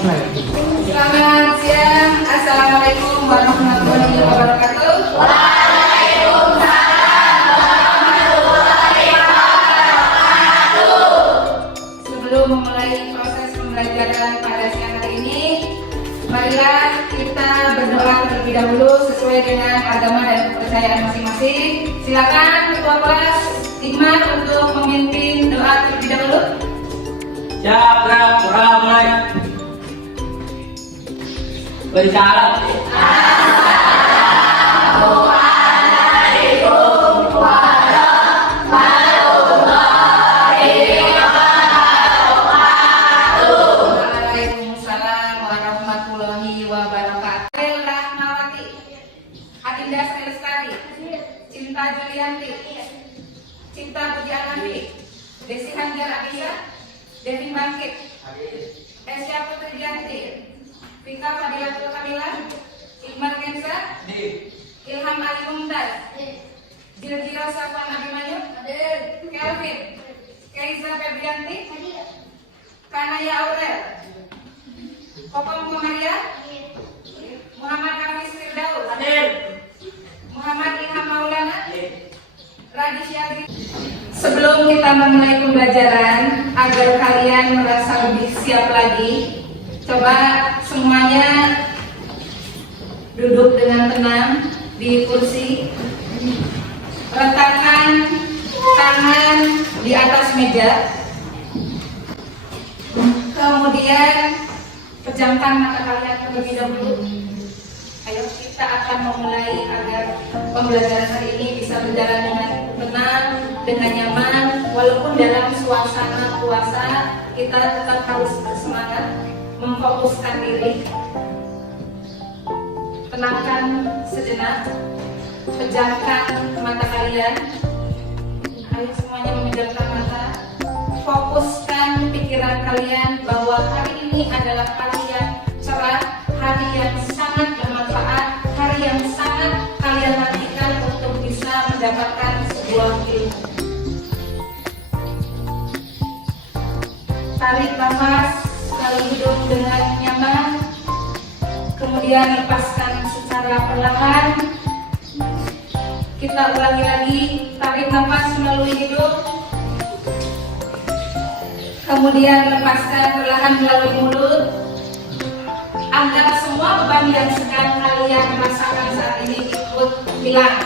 Selamat siang, Assalamualaikum warahmatullahi wabarakatuh. Sebelum memulai proses pembelajaran pada siang hari ini, marilah kita berdoa terlebih dahulu sesuai dengan agama dan kepercayaan masing-masing. Silakan Ketua Kelas Hikmat untuk memimpin doa terlebih dahulu. Jaga ramai berjalan. Waalaikumsalam warahmatullahi wabarakatuh. Rahmawati, Adinda Sri Lestari, Cinta Julianti, Cinta Budi Alami, Desi Hanjar Abisa, Devin Bangkit, Esya Putri Janti, Vika Fadilatul Kamila, Iqmar Kensa, Ilham Ali Mumtaz, Jilgiro Safwan Abimanyu, Kelvin, Keiza Febrianti, Kanaya Aurel, Kopong Muhammadiyah, Muhammad Hafiz Firdaus, Muhammad Ilham Maulana, Radhi Syadri. Sebelum kita memulai pembelajaran, agar kalian merasa lebih siap lagi, coba semuanya duduk dengan tenang di kursi. Letakkan tangan di atas meja. Kemudian pejamkan mata kalian terlebih dahulu. Ayo kita akan memulai agar pembelajaran hari ini bisa berjalan dengan tenang, dengan nyaman. Walaupun dalam suasana puasa, kita tetap harus bersemangat, memfokuskan diri. Tenangkan sejenak, pejamkan mata kalian. Ayo semuanya memejamkan mata. Fokuskan pikiran kalian bahwa hari ini adalah hari yang cerah, hari yang sangat bermanfaat, hari yang sangat kalian nantikan untuk bisa mendapatkan sebuah ilmu. Tarik nafas melalui hidung dengan nyaman, kemudian lepaskan secara perlahan. Kita ulangi lagi, tarik nafas melalui hidung, kemudian lepaskan perlahan melalui mulut. Agar semua beban yang sedang kalian rasakan saat ini ikut hilang.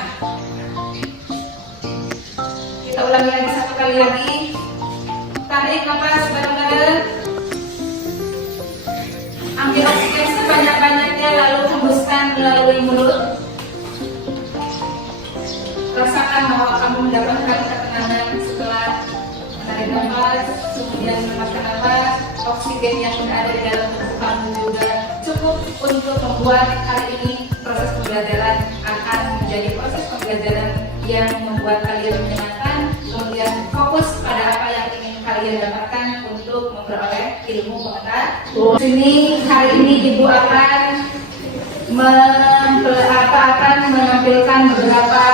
Kita ulangi lagi satu kali lagi. Tarik nafas bareng-bareng. Ambil oksigen sebanyak-banyaknya lalu hembuskan melalui mulut. Rasakan bahwa kamu mendapatkan ketenangan setelah menarik nafas, kemudian melepaskan nafas. Oksigen yang ada di dalam tubuh kamu juga cukup untuk membuat hari ini proses pembelajaran akan menjadi proses pembelajaran yang membuat kalian menyenangkan, kemudian fokus pada apa yang ingin kalian dapatkan untuk memperoleh ilmu pengetahuan. Ini hari ini Ibu akan menampilkan beberapa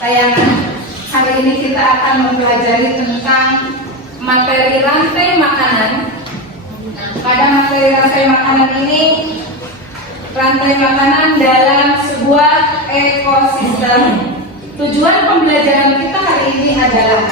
tayangan. Hari ini kita akan mempelajari tentang materi rantai makanan. Pada materi rantai makanan ini, rantai makanan dalam sebuah ekosistem. Tujuan pembelajaran kita hari ini adalah,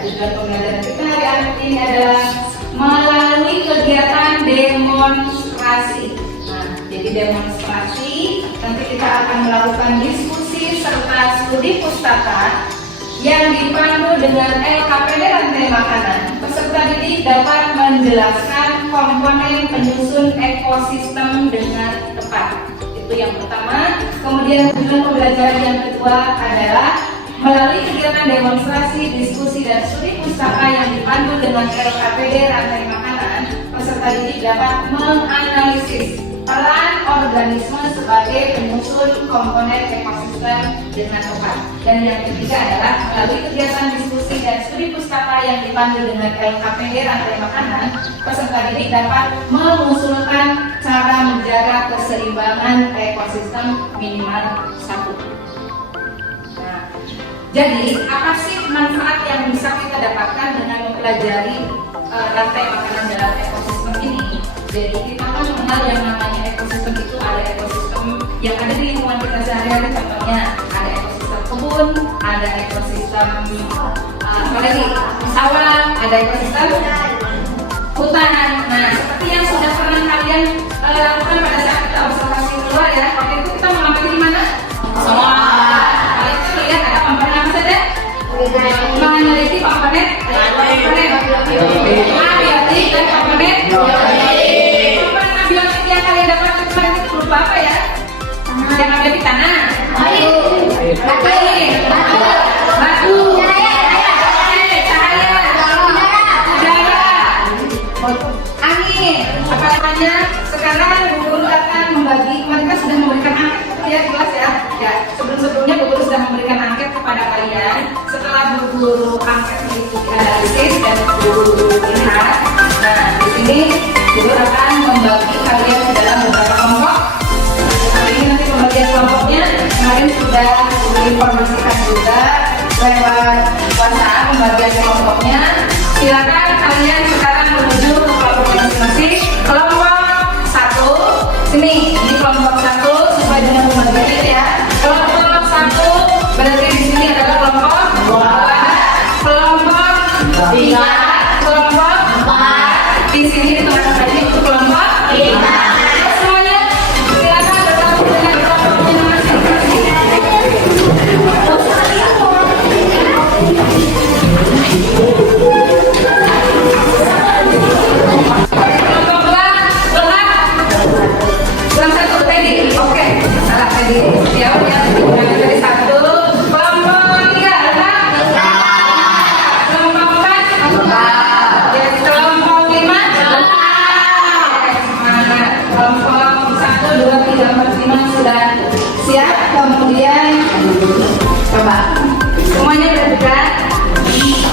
tujuan pembelajaran kita hari ini adalah melalui kegiatan demonstrasi. Nah, jadi demonstrasi, nanti kita akan melakukan diskusi serta studi pustaka yang dipandu dengan LKPD rantai makanan. Peserta didik dapat menjelaskan komponen penyusun ekosistem dengan tepat. Itu yang pertama. Kemudian tujuan pembelajaran yang kedua adalah melalui kegiatan demonstrasi, diskusi, dan studi pustaka yang dipandu dengan LKPD rantai makanan, peserta didik dapat menganalisis peran organisme sebagai penyusun komponen ekosistem dengan tepat. Dan yang ketiga adalah melalui kegiatan diskusi dan studi pustaka yang dipandu dengan LKPD rantai makanan, peserta didik dapat mengusulkan cara menjaga keseimbangan ekosistem minimal 1. Nah, jadi apa sih manfaat yang bisa kita dapatkan dengan mempelajari rantai makanan dalam ekosistem? ekosistem ini. Jadi kita kan mengenal yang namanya ekosistem itu ada ekosistem yang ada di lingkungan kita sehari-hari, contohnya ada ekosistem kebun, ada ekosistem apa lagi, sawah, ada ekosistem hutan. Nah, seperti yang sudah pernah kalian lakukan pada saat kita observasi keluar ya, waktu itu kita mengamati di mana? Sawah. Kalian itu lihat ada komponen apa saja? Meneliti komponen abiotik dan komponen komponen abiotik yang kalian dapat kemarin itu berupa apa ya? Yang ada di tanah, air, batu, cahaya, udara, angin. Apa namanya? Sekarang Bu Guru akan membagi, mereka sudah memberikan angket ya, jelas ya. Ya, sebelum-sebelumnya Bu Guru sudah memberikan angket kepada kalian. Setelah Bu Guru angket itu dianalisis dan Bu Guru lihat, nah di sini Bu Guru akan membagi kalian ke dalam beberapa kelompok. Ini nanti pembagian kelompoknya kemarin sudah Bu Guru informasikan juga lewat WhatsApp pembagian kelompoknya. Silakan kalian sekarang menuju ke kelompoknya masing-masing. Kelompok 1, sini, ini kelompok 1 sesuai dengan pembagiannya ya. Kelompok 1 berarti di sini adalah kelompok 2, kelompok 3, kelompok 4. Di sini di tengah-tengah ini untuk kelompok 5. Semuanya silakan bergabung dengan kelompoknya masing-masing. Kelompok 1 tadi, oke, salah tadi. Ya, tadi 1. Kelompok 3, kelompok 4, kelompok 5, semangat. Kelompok 1, 2, 3, 4, 5 sudah siap. Kemudian coba semuanya bergerak.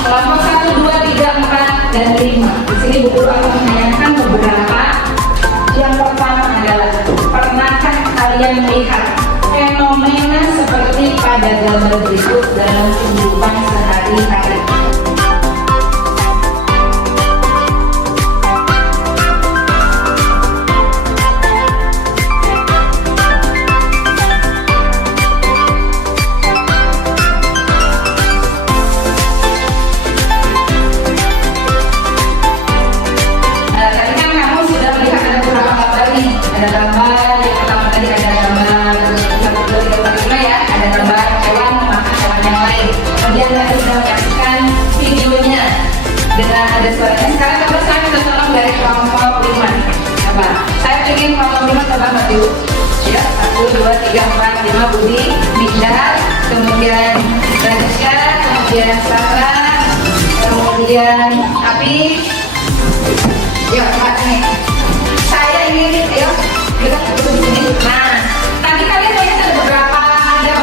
Kelompok 1, 2, 3, 4, dan 5. Di sini Bu Guru akan menanyakan beberapa. Yang pertama adalah, pernahkah kalian melihat fenomena seperti pada gambar berikut dalam kehidupan sehari-hari? Tadi kan kamu sudah melihat ada beberapa gambar nih. Ada gambar yang pertama tadi, ada gambar 1, 2, 3, 4, 5 ya. Ada gambar hewan makan hewan yang lain. Kemudian tadi sudah menyaksikan videonya dengan ada suaranya. Sekarang coba saya minta tolong dari kelompok 5. Coba saya ingin kelompok 5 coba maju. Ya, 1, 2, 3, 4, 5. Budi, Binda, kemudian Radisha, kemudian Sarah, kemudian Api. Yuk, Mbak, nih. Saya ingin, ayo, kita duduk di sini. Nah, tadi kalian lihat ada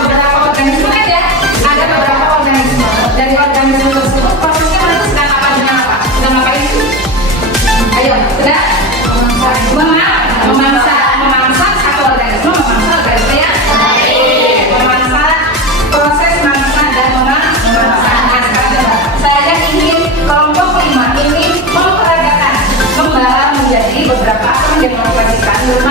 beberapa organisme kan ya? Ada beberapa organisme. Dari organisme tersebut, prosesnya mereka sedang apa dengan apa? Sedang ngapain itu? Ayo, sudah? Memangsa satu organisme, memangsa organisme ya? Memangsa, proses memangsa dan memangsa. Nah, sekarang coba. Saya ingin kelompok 5 ini memperagakan, menjadi beberapa apa yang mengoperasikan menurut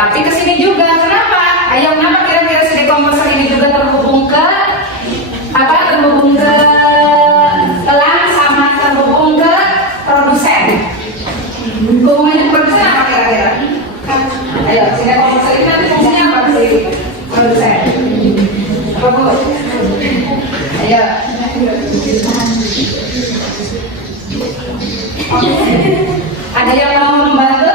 Tapi ke sini juga. Kenapa? Ayo, kenapa kira-kira si dekomposer ini juga terhubung ke apa? Terhubung ke elang sama terhubung ke produsen. Hubungannya produsen apa kira-kira? Ayo, si dekomposer ini nanti fungsinya apa sih? Produsen. Apa Bu? Ayo. Ada yang mau membantu?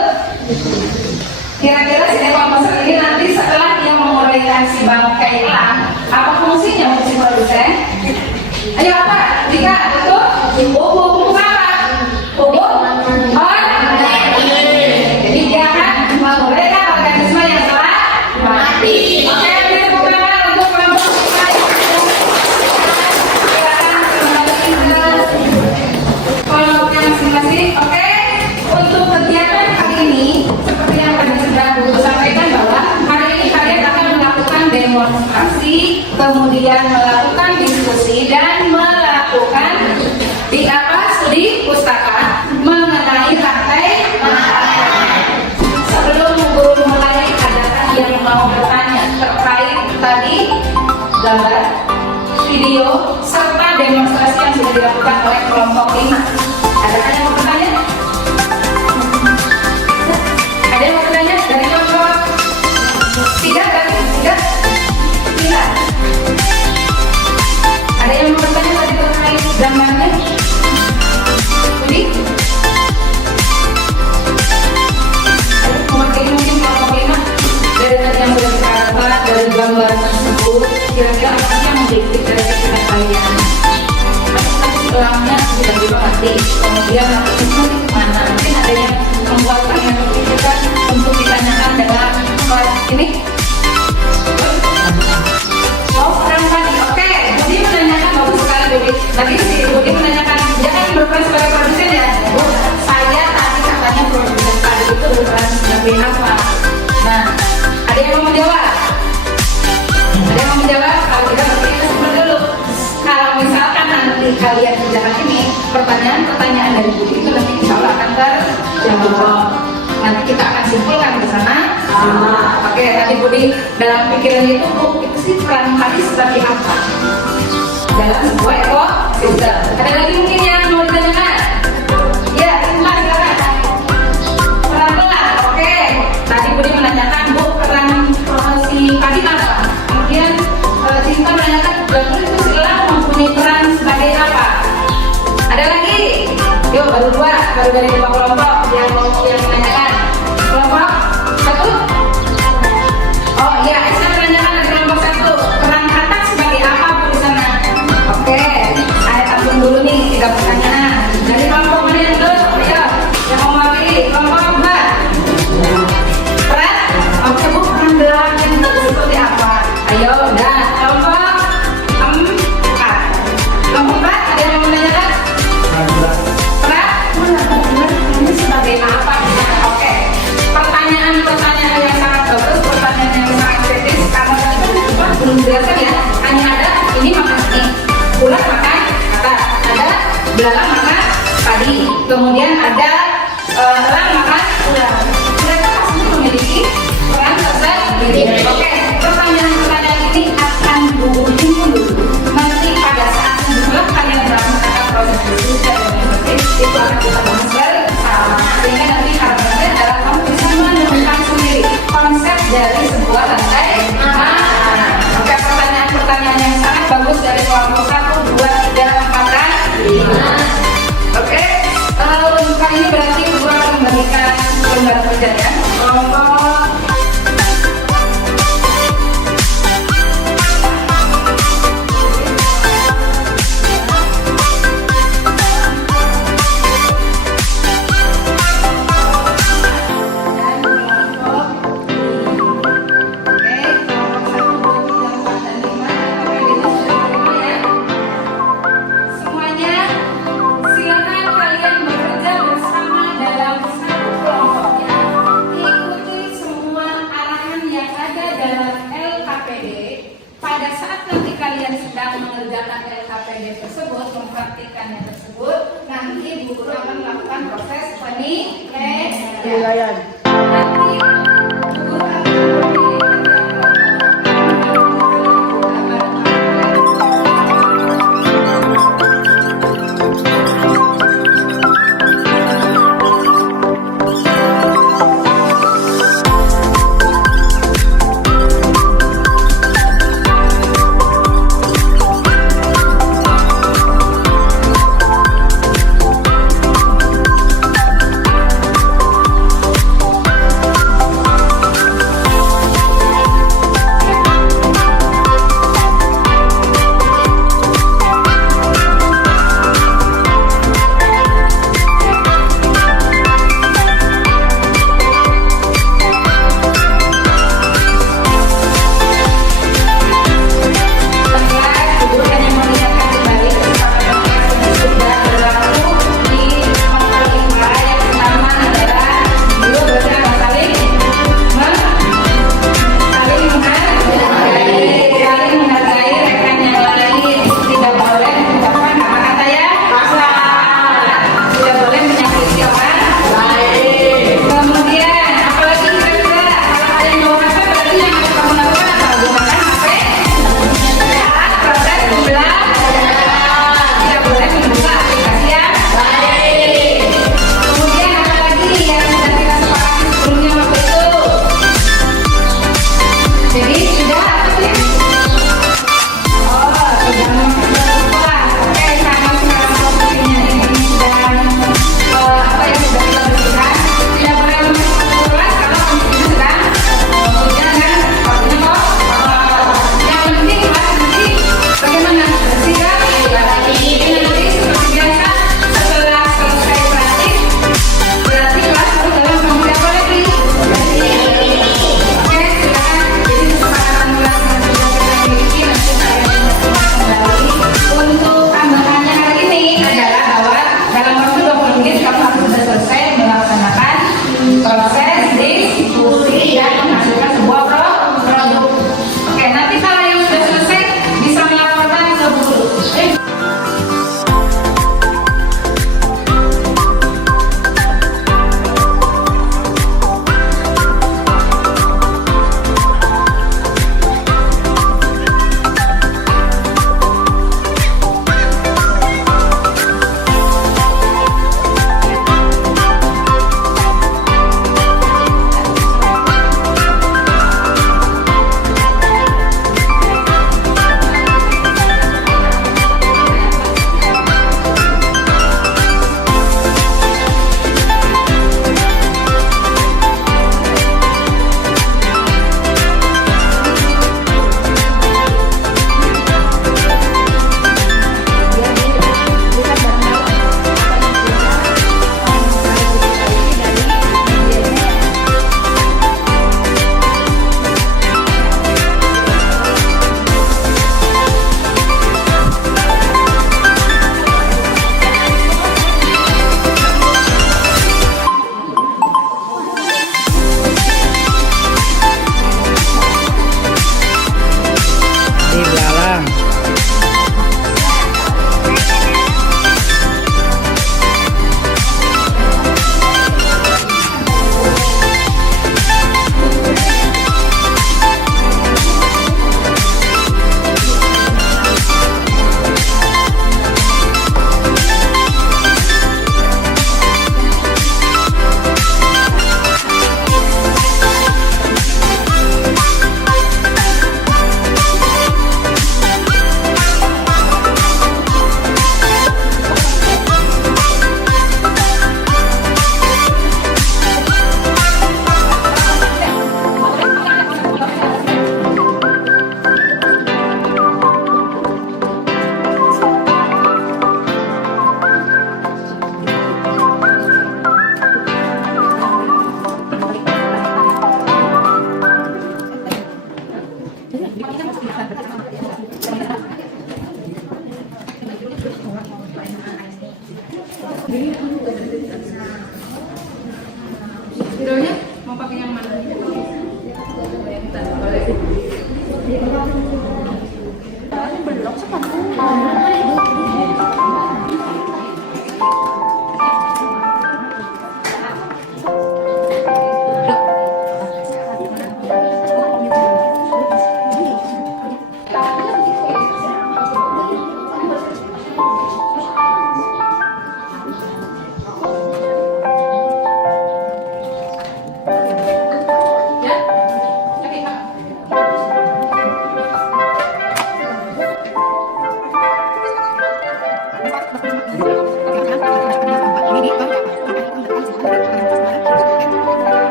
Kira-kira si dekomposer ini nanti setelah dia menguraikan si bangkai elang, apa fungsinya untuk si produsen? Ayo apa? Tiga, itu bubuk apa? Bubuk jadi dia akan menguraikan organisme yang telah mati. Oke, kita buka untuk kelompok kelompoknya masing-masing. Oke, untuk kegiatan hari ini seperti yang tadi sudah Bu sampaikan bahwa hari ini kalian akan melakukan demonstrasi, kemudian melakukan diskusi dan melakukan di apa? Studi pustaka mengenai rantai makanan. Sebelum guru mulai, adakah yang mau bertanya terkait tadi gambar, video, serta demonstrasi yang sudah dilakukan oleh kelompok 5? Adakah yang mau bertanya? Ada yang mau bertanya dari kelompok 3 tadi? 3? Ada yang mau bertanya tadi terkait gambarnya? Budi? Mewakili mungkin kelompok 5 dari tadi yang sudah kita dapat dari gambar tersebut, kira-kira apa sih yang menjadi pikiran kalian? Elangnya sudah dimengerti, kemudian nanti kemana? Mungkin ada yang membuat kalian berpikirkan untuk ditanyakan dengan kelas ini. Oh, orang tadi, oke. Budi menanyakan, bagus sekali Budi. Tadi si Budi menanyakan, jangan berperan sebagai produsen ya. Saya tadi katanya produsen tadi itu berperan sebagai apa? Nah, ada yang mau menjawab? Ada yang mau menjawab? Kalau tidak, berarti kita simpan dulu. Kalau misalkan nanti kalian kerjakan ini, pertanyaan-pertanyaan dari Budi itu nanti insya Allah akan terjawab. Nanti kita akan simpulkan ke sana. Oke, tadi Budi dalam pikirannya itu, itu sih peran tadi seperti apa dalam sebuah ekosistem. Ada lagi mungkin yang mau ditanyakan? Ya, silakan. Pelan-pelan. Oke, tadi Budi menanyakan, Bu, peran si tadi apa? Kemudian Cinta menanyakan, betul itu si elang mempunyai peran sebagai apa? Ada lagi? Yuk, baru 2, baru dari 2 kelompok yang menanyakan. Kelompok 1? Oh iya, saya menanyakan dari kelompok 1, peran katak sebagai apa Bu di sana? Oke, saya tabung dulu nih 3 pertanyaan. Dari kelompok mana yang dulu? Ayo, yang mau mewakili kelompok 2. Peran? Oke Bu, peran belakang itu seperti apa? Ayo, udah. Kelompok 4. Kelompok 4, ada yang mau menanyakan? Peran? Ini sebagai apa? Oke. Pertanyaan-pertanyaan yang sangat bagus, pertanyaan yang sangat kritis, karena tadi kan belum dijelaskan ya. Hanya ada ini makan ini, ular makan kata, ada belalang makan tadi, kemudian ada elang makan ular. Mereka pasti memiliki peran tersendiri. Oke, pertanyaan-pertanyaan ini akan dihubungin dulu. Nanti pada saat setelah kalian melakukan proses diskusi dan demonstrasi, itu akan kita bahas bersama. Sehingga nanti harapannya adalah kamu bisa menemukan sendiri konsep dari sebuah rantai makanan. Oke, pertanyaan-pertanyaan yang sangat bagus dari kelompok 1, 2, 3, 4, dan 5. Oke, kali ini berarti gua akan membagikan lembar kerja ya. Kelompok tersebut, mempraktikannya tersebut, nanti guru akan melakukan proses penilaian. Nanti guru akan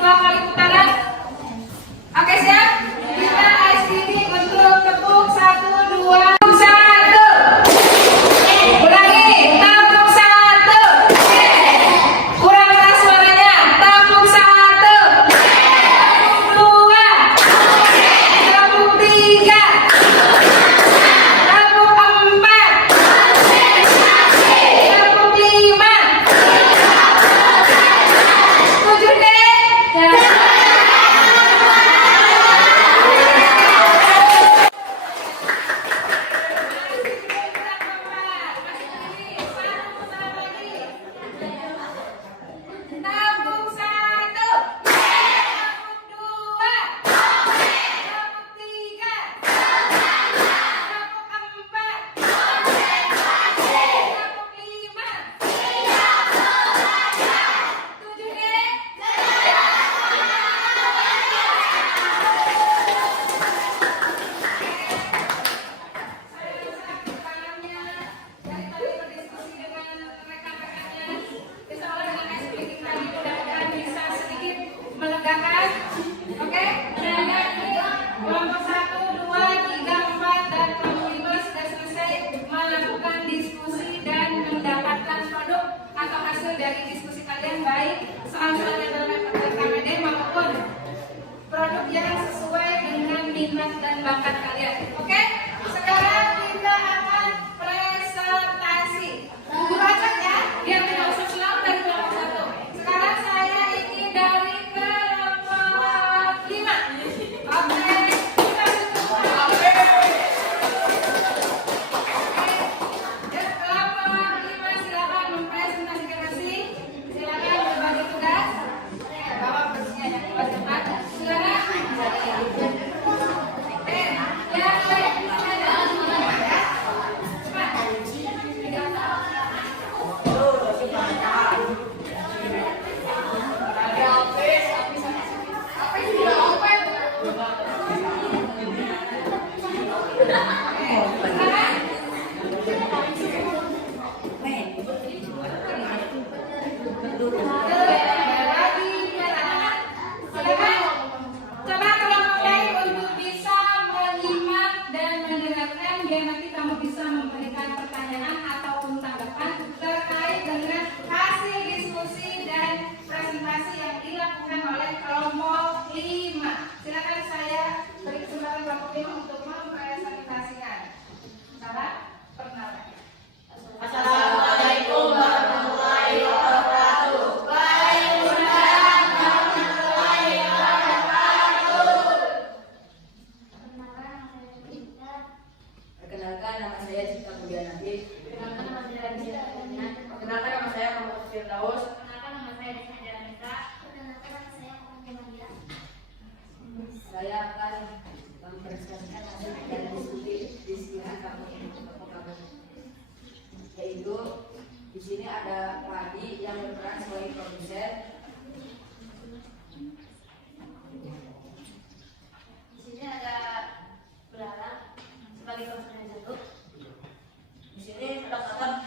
2 kali putaran. Oke, siap? Kita ice cleaning untuk tepuk 1, 2, 1. Ulangi, tepuk 1. Kurang keras suaranya. Tepuk 1. Tepuk 2. Tepuk 3. Tepuk 4. Tepuk 5. 7 deh. Tabung 1, tabung 2, tabung 3, tabung 4, tabung 5, 7 deh. Melegakan, oke? Dan kelompok 1, 2, 3, 4 dan kelompok 5 sudah selesai melakukan diskusi dan mendapatkan produk atau hasil dari diskusi kalian, baik soal-soalnya dalam RKPD maupun produk yang sesuai dengan minat dan bakat kalian. Oke? Sekarang kita akan presentasi. Guru acak ya, biar tidak usah selalu dari kelompok 1. Sekarang saya ingin dari kelompok 5. Oke, kita tutup. Dan kelompok 5 silakan mempresentasikan hasil. Silakan berbagi tugas. Bawa bersihnya yang keluar cepat. Silakan. Yang lain ada ya. Cepat. Coba kelompok lain untuk bisa menyimak dan mendengarkan, biar nanti kamu bisa memberikan pertanyaan ataupun tanggapan terkait dengan hasil diskusi dan presentasi yang dilakukan oleh kelompok 5. Silakan saya beri kesempatan kelompok 5 untuk mempresentasikan. Sabar, perkenalan. Assalamualaikum warahmatullahi wabarakatuh. Waalaikumsalam warahmatullahi wabarakatuh. Perkenalkan, nama saya Cipta Mulia Nabi. Perkenalkan, nama saya Muhammad Firdaus. Saya akan mempresentasikan hasil dari diskusi kami, yaitu di sini ada Padi yang berperan sebagai produsen. Di sini ada Belalang sebagai konsumen 1. Di sini ada Katak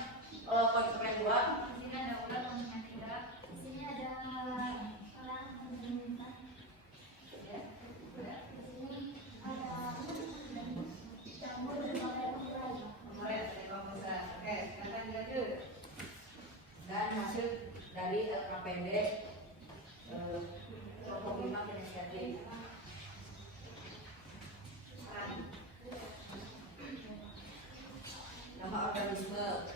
konsumen 2. Di sini ada Ular konsumen 3. Di sini ada Orang konsumen 4. Ya. Di sini ada Campur sebagai pemulai. Oke, sekarang lanjut. Dan hasil dari LKPD kelompok 5 inisiatif. Nama organisme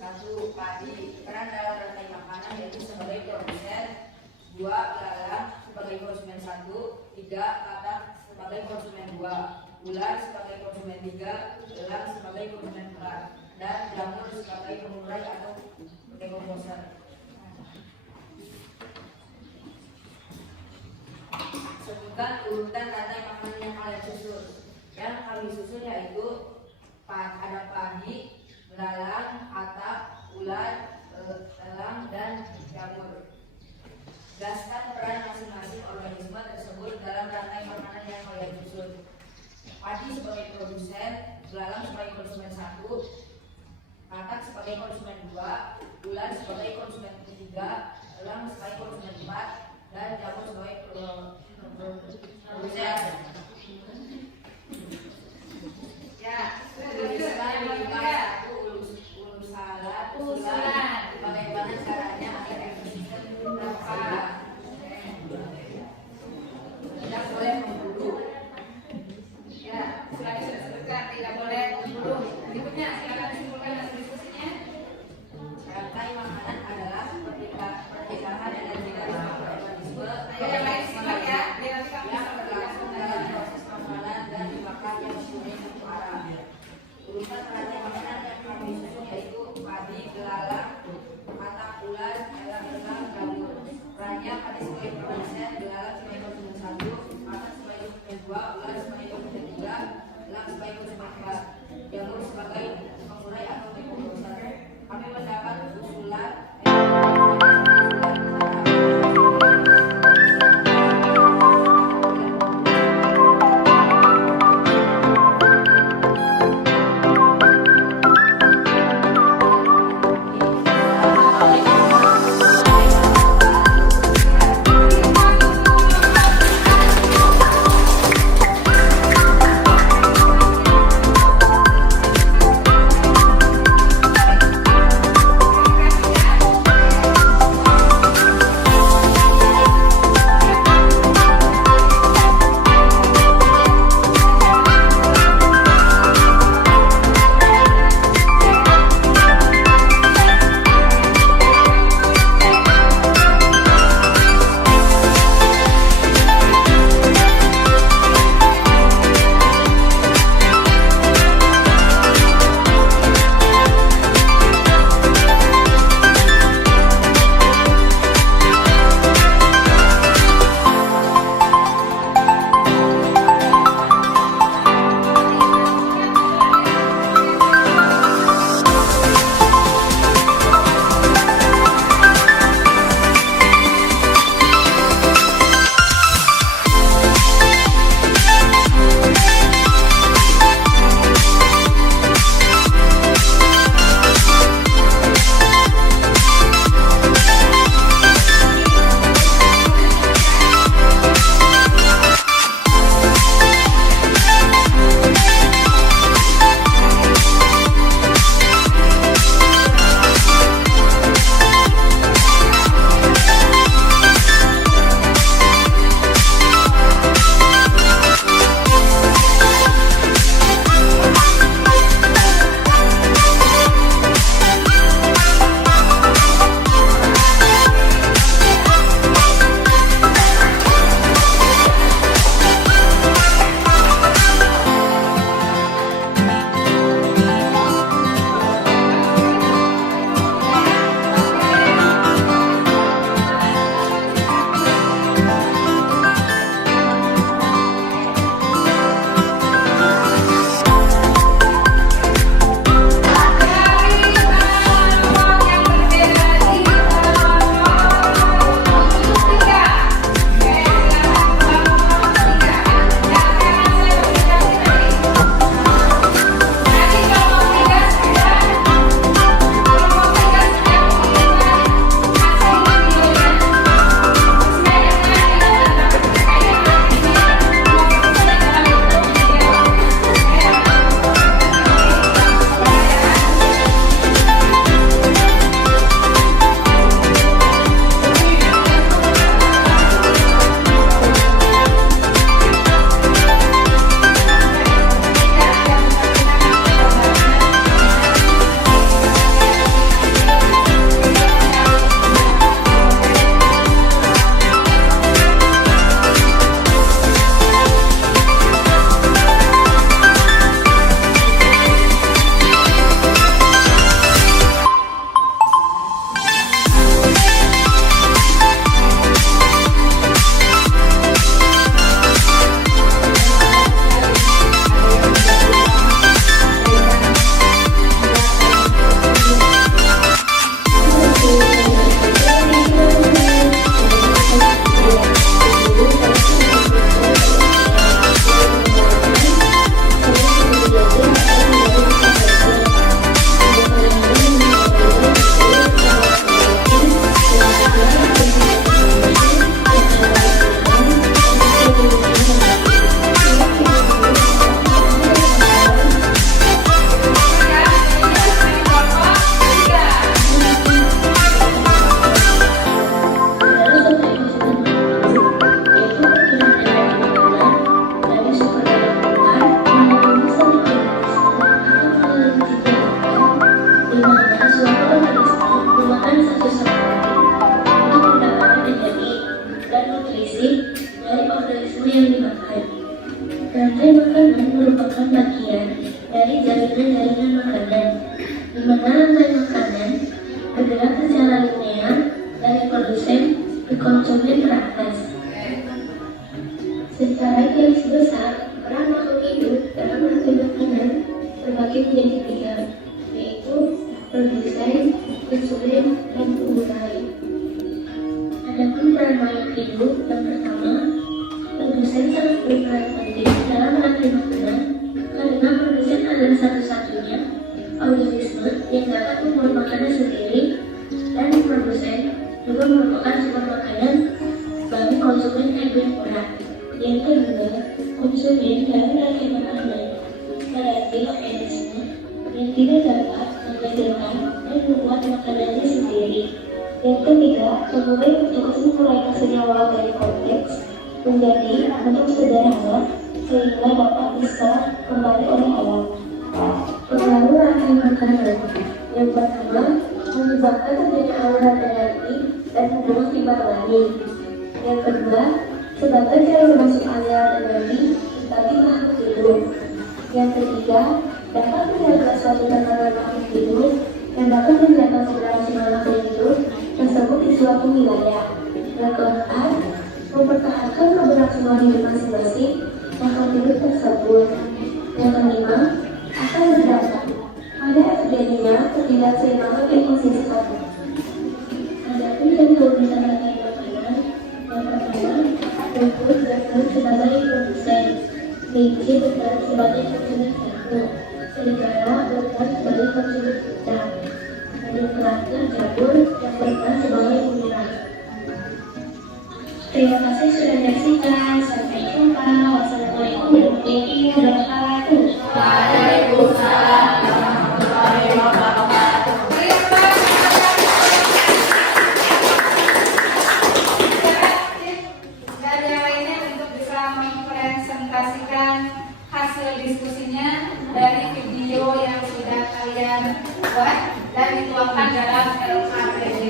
1 Padi, peran dalam rantai makanan yaitu sebagai produsen, 2 Belalang sebagai konsumen 1, 3 Katak sebagai konsumen 2, Ular sebagai konsumen 3, Elang sebagai konsumen 4, dan Jamur sebagai pengurai atau dekomposer. Sebutkan urutan rantai makanan yang kalian susun. Yang kami susun yaitu ada padi, belalang, katak, ular, elang, dan jamur. Jelaskan peran masing-masing organisme tersebut dalam rantai makanan yang kalian susun. Padi sebagai produsen, belalang sebagai konsumen 1, katak sebagai konsumen 2, ular sebagai konsumen 3, elang sebagai konsumen 4, dan jamur sebagai Indonesia, belalang cuma ikut cuma 1, macan cuma ikut cuma 2, ular cuma ikut cuma 3, elang cuma ikut cuma 4, jamur sebagai pengurai atau dekomposer. Kami mendapat usulan bergerak secara linear dari produsen ke konsumen teratas. berperan penting dalam mengambil makanan karena produsen adalah satu-satunya organisme yang dapat membuat makanan sendiri dan produsen juga merupakan sumber makanan bagi konsumen herbivora. Yang kedua, konsumen dalam mengambil makanan berarti organisme yang tidak dapat menghasilkan dan membuat makanannya sendiri. Yang ketiga, mengubah bentuk mengurai senyawa organik kompleks menjadi bentuk sederhana sehingga dapat diserap kembali oleh alam. Pengaruh rantai makanan yang pertama menyebabkan terjadinya aliran energi dan hubungan timbal balik. Yang kedua, sebagai jalur masuk aliran energi bagi makhluk hidup. Yang ketiga, dapat menjaga suatu tatanan makhluk hidup yang dapat menjaga populasi makhluk hidup tersebut di suatu wilayah. Yang keempat, mempertahankan keberlangsungan hidup masing-masing makhluk hidup tersebut. Yang kelima, akan berdampak pada terjadinya ketidakseimbangan ekosistem. Adapun yang keunikan rantai makanan, yang pertama, bentuk berperan sebagai produsen, biji berperan sebagai konsumen satu, serigala berperan sebagai konsumen tiga, dan yang terakhir jamur yang berperan sebagai penyerang. Terima kasih sudah menyaksikan. Sampai jumpa. Wassalamualaikum warahmatullahi wabarakatuh. Waalaikumsalam warahmatullahi wabarakatuh. Dan yang lainnya untuk bisa mempresentasikan hasil diskusinya dari video yang sudah kalian buat dan dituangkan dalam LKPD.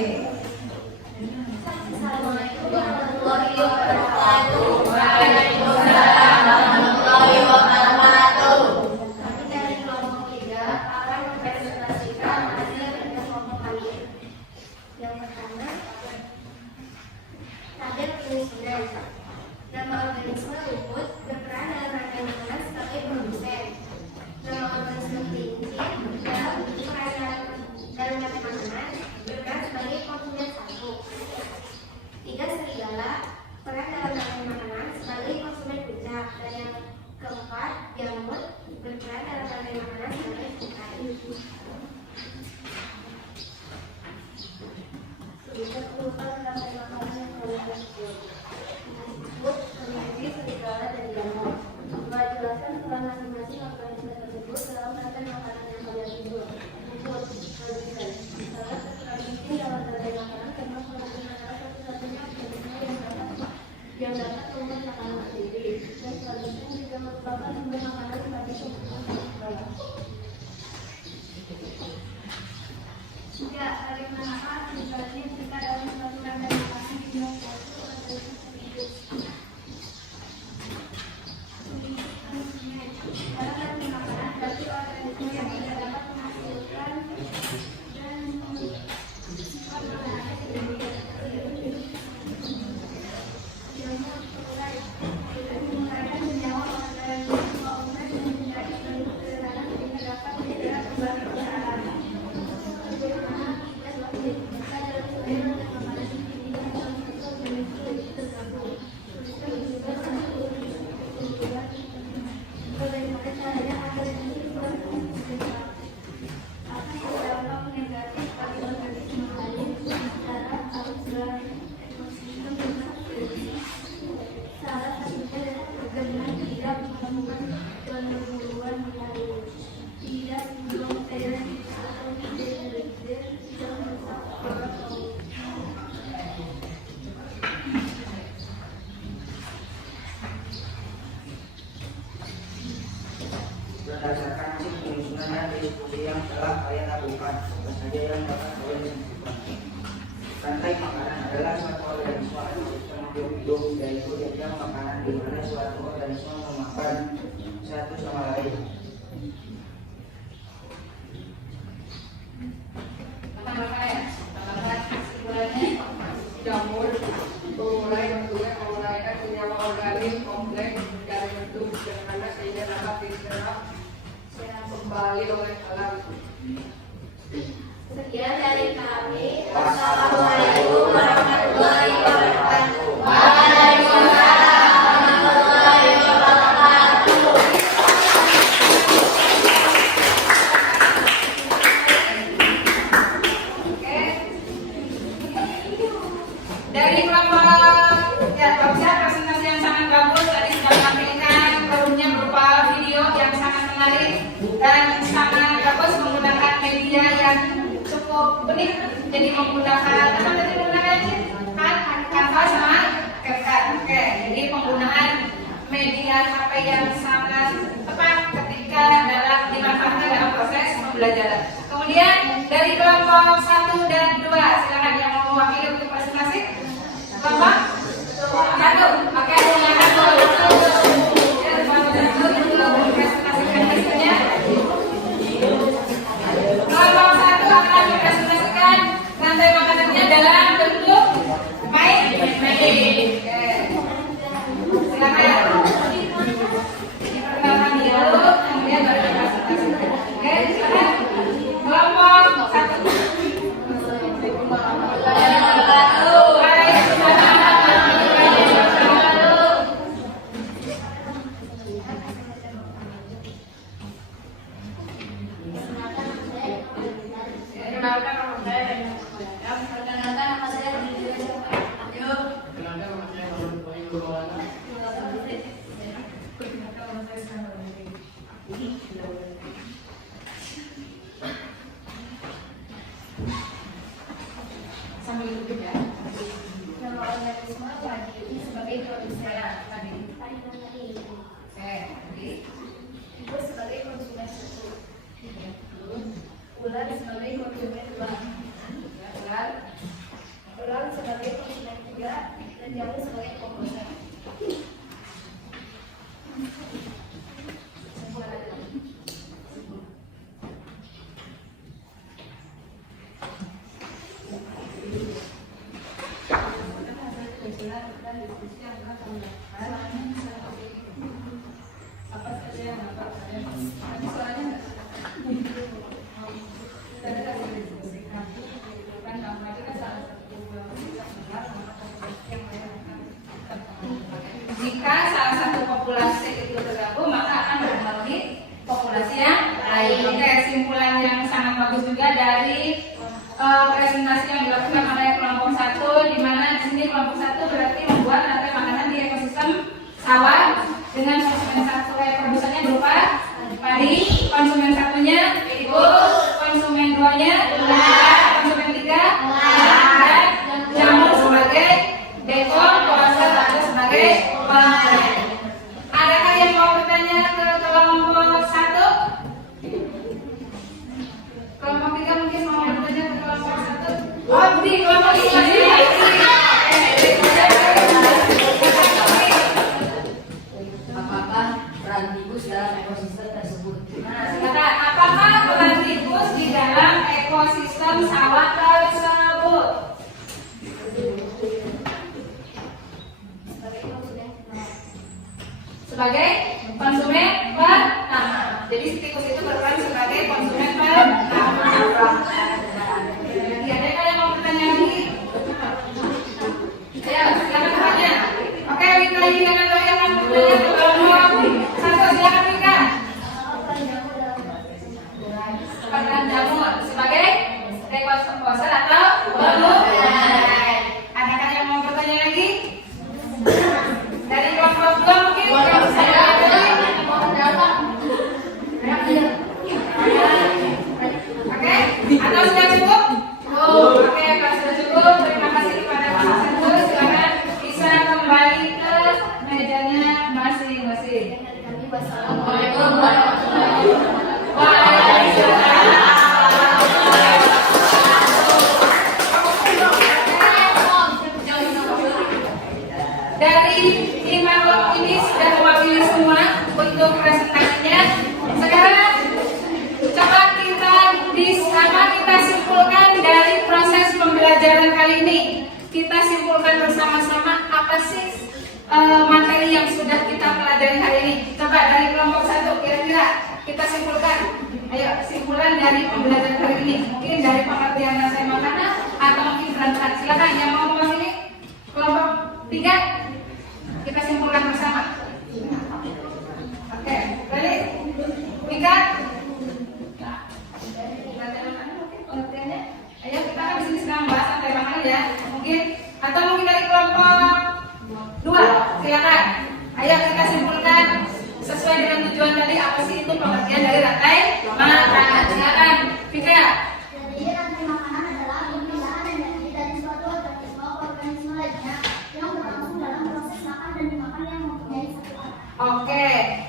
Assalamualaikum warahmatullahi wabarakatuh. Waalaikumsalam warahmatullahi wabarakatuh. Kami dari kelompok 3 akan mempresentasikan hasil kerja kelompok kami. Yang pertama, tabel penyusunan. Nama organisme rumput berperan dalam rantai makanan sebagai produsen. Nama organisme kelinci dalam rantai makanan berperan sebagai konsumen satu. 3. Serigala peran dalam rantai makanan sebagai konsumen puncak. Dan yang keempat, jamur berperan dalam rantai makanan sebagai tungkai. Bisa keluar rantai makanan yang tersebut kelinci, serigala, dan jamur. Jelaskan peran masing-masing organisme tersebut dalam rantai makanan yang kalian sebut. Rumput, produsen. Salah satu kelinci dalam rantai makanan karena produsen adalah satu-satunya organisme yang dapat membuat makanan sendiri. Dan produsen juga merupakan sumber makanan bagi kebutuhan manusia. Tidak, bagaimanakah tujuannya jika dalam suatu rantai makanan jumlah suatu organisme hidup? Dalam rantai makanan berarti organisme yang tidak dapat menghasilkan dan membuat makanannya sendiri. Jamur berurai dengan menguraikan senyawa organisme dan menjadi bentuk sederhana sehingga dapat segera kembali ke alam. Bagaimana kita sebagai kita dalam sebuah rantai makanan ini tidak bisa organisme tersebut. Tuliskan juga bagaimana caranya agar ini berfungsi. Apa yang berdampak negatif bagi organisme lain secara alur ekosistem dengan salah satunya dengan tidak melakukan pengemburuan liar, tidak membuang air atau tidak merusak orang lain. Berdasarkan hasil penyusunan dan diskusi yang telah kalian lakukan, apa saja yang dapat kalian simpulkan? Rantai makanan adalah suatu organisme ekosistem hidup, yaitu jenjang makanan di mana suatu organisme memakan satu sama lain. Kesimpulannya, jamur menguraikan senyawa organik kompleks dari bentuk sederhana sehingga dapat diserap kembali oleh alam. Sekian dari kami. Wassalamualaikum warahmatullahi wabarakatuh. Waalaikumsalam warahmatullahi wabarakatuh. menggunakan apa tadi menggunakan kanvas sama kertas. Oke, jadi penggunaan media HP yang sangat tepat ketika dimanfaatkan dalam proses pembelajaran. Kemudian dari kelompok 1 dan 2, silakan yang mau mewakili untuk presentasi. Kelompok 1, oke, silakan presentasikan hasilnya. Kelompok 1 akan mempresentasikan rantai makanannya dalam bentuk main. Silakan. Perkenalkan dulu, kemudian baru dipresentasikan. Oke, silakan. Kelompok 1. Sambil duduk ya. Nama organisme wajib sebagai produsen. Ibu sebagai konsumen 1. Ular sebagai konsumen 2. Ular sebagai konsumen 3 dan jamu sebagai komposer. Apa saja yang Bapak suaranya enggak? Tadi lagi diskusikan. Kan nama itu kan salah satu jika salah satu populasi itu tergabung, maka akan mempengaruhi populasi yang lain. Oke, kesimpulan yang sangat bagus juga dari presentasi yang dilakukan oleh kelompok 1, di mana di sini kelompok 1 berarti membuat rantai makanan di ekosistem sawah dengan konsumen 1 produsennya berupa padi, konsumen 1-nya ibu, konsumen 2-nya konsumen 3 dan jamur sebagai dekor, komposer atau sebagai penggerak. Adakah yang mau bertanya ke kelompok 1? Kelompok 3 mungkin mau bertanya ke kelompok 1? Oh, di kelompok 3 Apakah peran tikus dalam ekosistem tersebut? Nah, silakan. Apakah peran tikus di dalam ekosistem sawah tersebut? Sebagai konsumen pertama. Jadi tikus itu berperan sebagai konsumen pertama. Jadi ada yang mau bertanya lagi? Ya, silakan bertanya. Oke, Wika ini akan bertanya ke kelompok 1. Silakan Wika. Peran jamur sebagai dekor komposer atau penggerak. Adakah yang mau bertanya lagi? Dari kelompok 2 mungkin yang saya Oke, atau sudah cukup? Oke, kalau sudah cukup, terima kasih kepada Mas Satu. Silakan bisa kembali ke mejanya masing-masing. Wassalamualaikum warahmatullahi wabarakatuh. Waalaikumsalam. Dari 5 kelompok ini sudah mewakili semua untuk presentasinya. Sekarang coba kita simpulkan dari proses pembelajaran kali ini. Kita simpulkan bersama-sama apa sih materi yang sudah kita pelajari hari ini. Coba dari kelompok 1 kira-kira kita simpulkan. Ayo, simpulan dari pembelajaran hari ini. Mungkin dari pengertian rantai makanan atau mungkin berantakan. Silakan yang mau mewakili kelompok 3. Kita simpulkan bersama. Oke, ready? Ikat. Pengertiannya. Ayo kita kan di sini sedang membahas rantai makanan ya. Mungkin atau mungkin dari kelompok 2. Silakan. Ayo kita simpulkan sesuai dengan tujuan tadi apa sih itu pengertian dari rantai makanan. Silakan. Fika. Jadi rantai makanan adalah penggunaan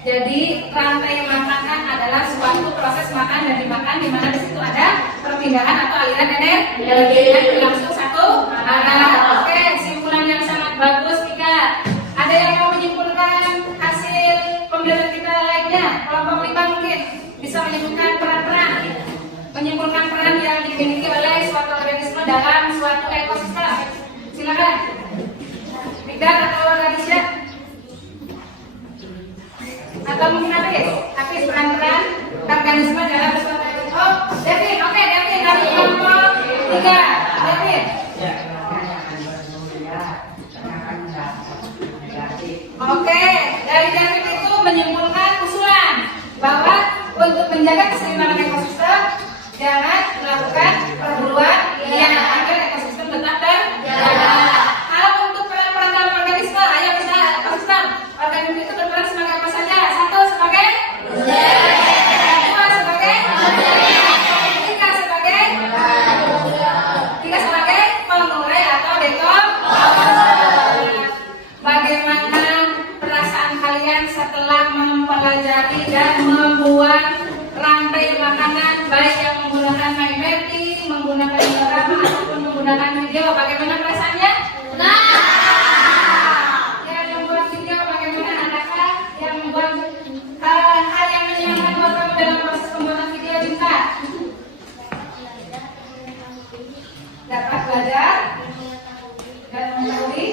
Jadi rantai makanan adalah suatu proses makan dan dimakan di mana di situ ada perpindahan atau aliran energi yang berlangsung satu arah. Oke, simpulan yang sangat bagus Ika. Ada yang mau menyimpulkan hasil pembelajaran kita lainnya? Kelompok 5 mungkin bisa menyimpulkan peran-peran, menyimpulkan peran yang dimiliki oleh suatu organisme dalam suatu ekosistem. Silakan. Bigdan atau Gadisya? Atau mungkin Hafiz peran-peran organisme dalam suatu ekosistem. Oh, Devin, oke Devin dari kelompok 3. Devin. Oke, dari Devin itu menyimpulkan usulan bahwa untuk menjaga keseimbangan ekosistem jangan melakukan perburuan yang agar ekosistem tetap terjaga. Kalau untuk peran-peran dalam organisme, ayo bisa ekosistem. Organisme itu berperan sebagai apa saja? 1 sebagai mempelajari dan membuat rantai makanan baik yang menggunakan mind mapping, menggunakan diagram ataupun menggunakan video. Bagaimana perasaannya? Yang membuat video bagaimana? Adakah yang membuat hal yang menyenangkan buat kamu dalam proses pembuatan video juga? Dapat belajar dan mengetahui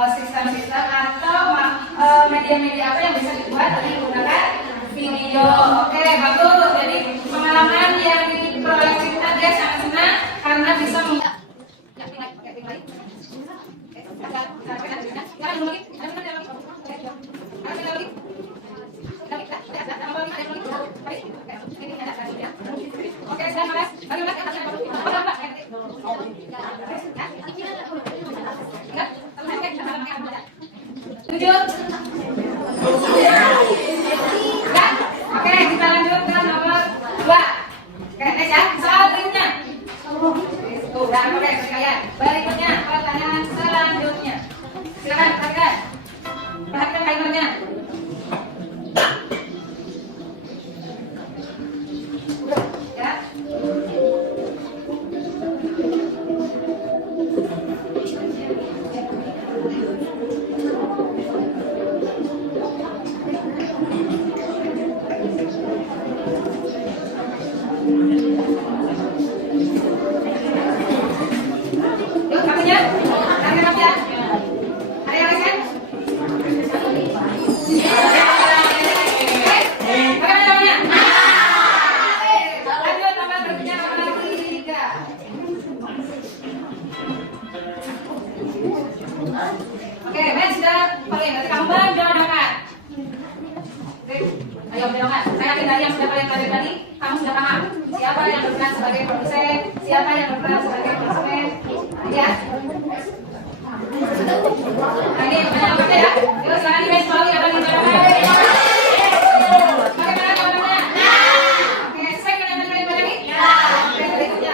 sistem-sistem atau media-media apa yang bisa dibuat dengan menggunakan video. Oke, bagus. Jadi pengalaman yang diperoleh kita dia sangat senang karena bisa Oke, kita lanjut ke nomor 2. Oke, next ya, selanjutnya. Tuh, udah oke, sekalian. Berikutnya, pertanyaan selanjutnya. Silakan, perhatikan. Perhatikan timernya. Ya. Yuk, kamunya. Ada kamu ya? Ada yang lain? Bagaimana namanya? Lanjut, tambah berikutnya nomor 3. Oke, Ben sudah paling. Nanti kamu menjodohkan. Ayo menjodohkan. Saya yakin dari yang sudah paling tadi, kamu sudah paham siapa yang berperan sebagai produsen, siapa yang berperan sebagai konsumen. Ya. Nah, ini pertanyaan apa ya? Yuk, silakan di bawah apa yang menjodohkan. Bagaimana jawabannya? Oke, sesuai dengan yang tadi tadi? Ya. Oke, berikutnya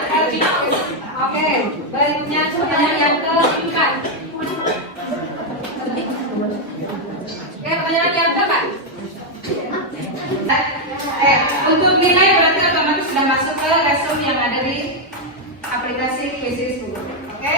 Oke, berikutnya pertanyaan yang keempat. Oke, pertanyaan yang keempat. Untuk nilai berarti otomatis sudah masuk ke resume yang ada di aplikasi Quizzes Google. Oke?